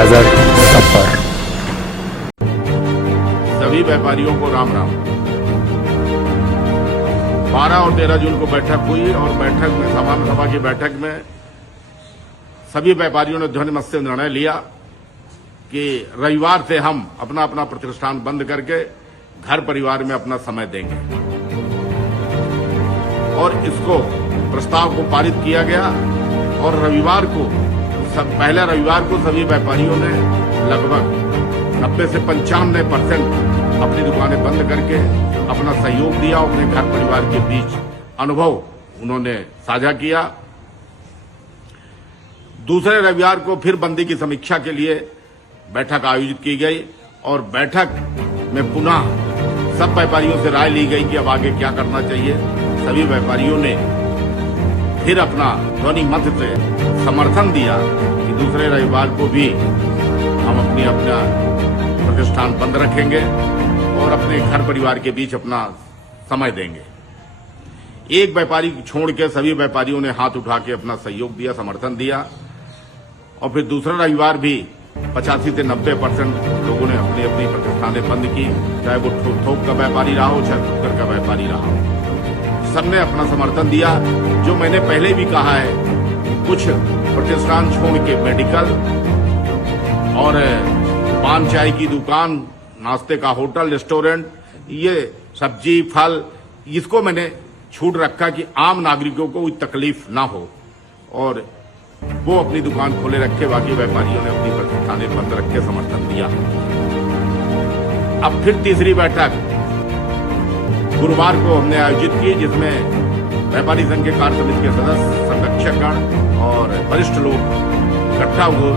नजर सब पर। सभी व्यापारियों को राम राम। 12 और 13 जून को बैठक हुई और बैठक में सामान्य सभा की बैठक में सभी व्यापारियों ने ध्वनिमत से निर्णय लिया कि रविवार से हम अपना अपना प्रतिष्ठान बंद करके घर परिवार में अपना समय देंगे और इसको प्रस्ताव को पारित किया गया। और रविवार को पहले रविवार को सभी व्यापारियों ने लगभग 90 से 95% अपनी दुकानें बंद करके अपना सहयोग दिया। अपने घर परिवार के बीच अनुभव उन्होंने साझा किया। दूसरे रविवार को फिर बंदी की समीक्षा के लिए बैठक आयोजित की गई और बैठक में पुनः सब व्यापारियों से राय ली गई कि अब आगे क्या करना चाहिए। सभी व्यापारियों ने फिर अपना ध्वनि मत से समर्थन दिया कि दूसरे रविवार को भी हम अपना प्रतिष्ठान बंद रखेंगे और अपने घर परिवार के बीच अपना समय देंगे। एक व्यापारी छोड़ के सभी व्यापारियों ने हाथ उठा के अपना सहयोग दिया, समर्थन दिया। और फिर दूसरा रविवार भी 85 से 90% लोगों ने अपनी अपनी प्रतिष्ठानें बंद की, चाहे वो थोक का व्यापारी रहा हो चाहे फुटकर का व्यापारी रहा हो। सबने अपना समर्थन दिया। जो मैंने पहले भी कहा है, कुछ प्रतिष्ठान छोड़ के मेडिकल और पान चाय की दुकान, नाश्ते का होटल, रेस्टोरेंट, ये सब्जी फल, इसको मैंने छूट रखा कि आम नागरिकों को कोई तकलीफ ना हो और वो अपनी दुकान खोले रखे। बाकी व्यापारियों ने अपनी प्रतिष्ठानें बंद रख के समर्थन दिया। अब फिर तीसरी बैठक गुरुवार को हमने आयोजित की, जिसमें व्यापारी संघ के कार्य समिति के सदस्य, संरक्षकगण और वरिष्ठ लोग इकट्ठा हुए।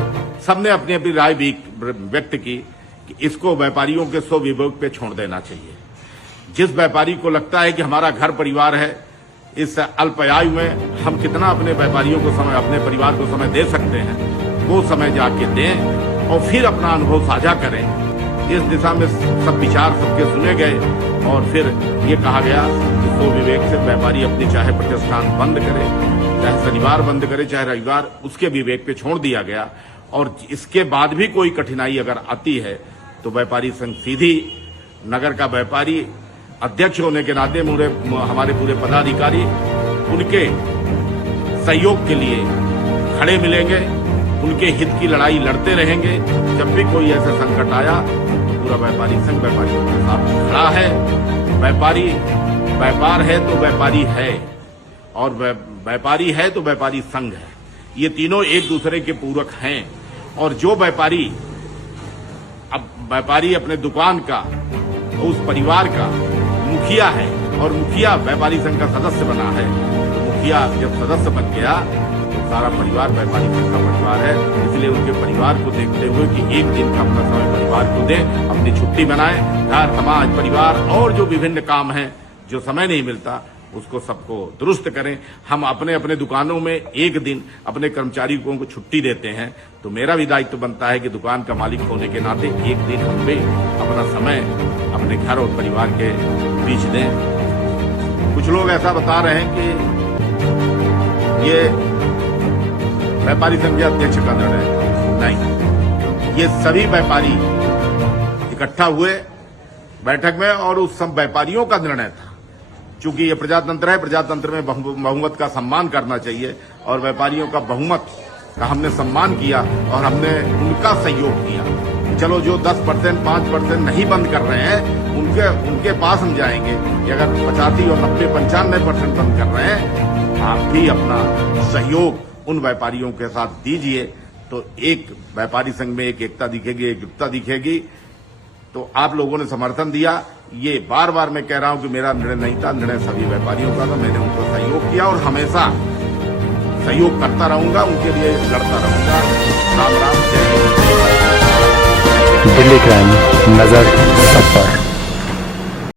सबने अपनी अपनी राय भी व्यक्त की कि इसको व्यापारियों के स्वविवेक पे छोड़ देना चाहिए। जिस व्यापारी को लगता है कि हमारा घर परिवार है, इस अल्पायु में हम कितना अपने व्यापारियों को समय, अपने परिवार को समय दे सकते हैं, वो समय जाके दें और फिर अपना अनुभव साझा करें। इस दिशा में सब विचार सबके सुने गए और फिर ये कहा गया कि स्वविवेक से व्यापारी अपनी चाहे प्रतिष्ठान बंद करे, चाहे शनिवार बंद करे, चाहे रविवार, उसके विवेक पे छोड़ दिया गया। और इसके बाद भी कोई कठिनाई अगर आती है तो व्यापारी संघ सीधी नगर का व्यापारी अध्यक्ष होने के नाते हमारे पूरे पदाधिकारी उनके सहयोग के लिए खड़े मिलेंगे, उनके हित की लड़ाई लड़ते रहेंगे। जब भी कोई ऐसा संकट आया तो पूरा व्यापारी संघ व्यापारियों के साथ खड़ा है। व्यापारी व्यापार है तो व्यापारी है और व्यापारी है तो व्यापारी संघ है। ये तीनों एक दूसरे के पूरक हैं। और जो व्यापारी अपने दुकान का, उस परिवार का मुखिया है और मुखिया व्यापारी संघ का सदस्य बना है, तो मुखिया जब सदस्य बन गया तो सारा परिवार व्यापारी संघ का परिवार है। इसलिए उनके परिवार को देखते हुए कि एक दिन का अपना समय परिवार को दें, अपनी छुट्टी बनाएं, घर समाज परिवार और जो विभिन्न काम हैं, जो समय नहीं मिलता, उसको सबको दुरुस्त करें। हम अपने अपने दुकानों में एक दिन अपने कर्मचारियों को छुट्टी देते हैं, तो मेरा भी दायित्व बनता है कि दुकान का मालिक होने के नाते एक दिन हम भी अपना समय अपने घर और परिवार के बीच दें। कुछ लोग ऐसा बता रहे हैं कि ये व्यापारी संघ के अध्यक्ष का निर्णय है। नहीं, ये सभी व्यापारी इकट्ठा हुए बैठक में और उस सब व्यापारियों का निर्णय था। चूंकि ये प्रजातंत्र है, प्रजातंत्र में बहुमत का सम्मान करना चाहिए और व्यापारियों का बहुमत का हमने सम्मान किया और हमने उनका सहयोग किया। चलो, जो 10%, 5% नहीं बंद कर रहे हैं, उनके पास हम जाएंगे कि अगर 85 और 90, 95% बंद कर रहे हैं, आप भी अपना सहयोग उन व्यापारियों के साथ दीजिए। तो एक व्यापारी संघ में एक एकता दिखेगी, एकजुटता दिखेगी। तो आप लोगों ने समर्थन दिया। ये बार बार मैं कह रहा हूं कि मेरा निर्णय नहीं था, निर्णय सभी व्यापारियों का था। मैंने उनको सहयोग किया और हमेशा सहयोग करता रहूंगा, उनके लिए लड़ता रहूंगा। राम राम, जय हिंद। दिल्ली क्राइम, नजर सब पर।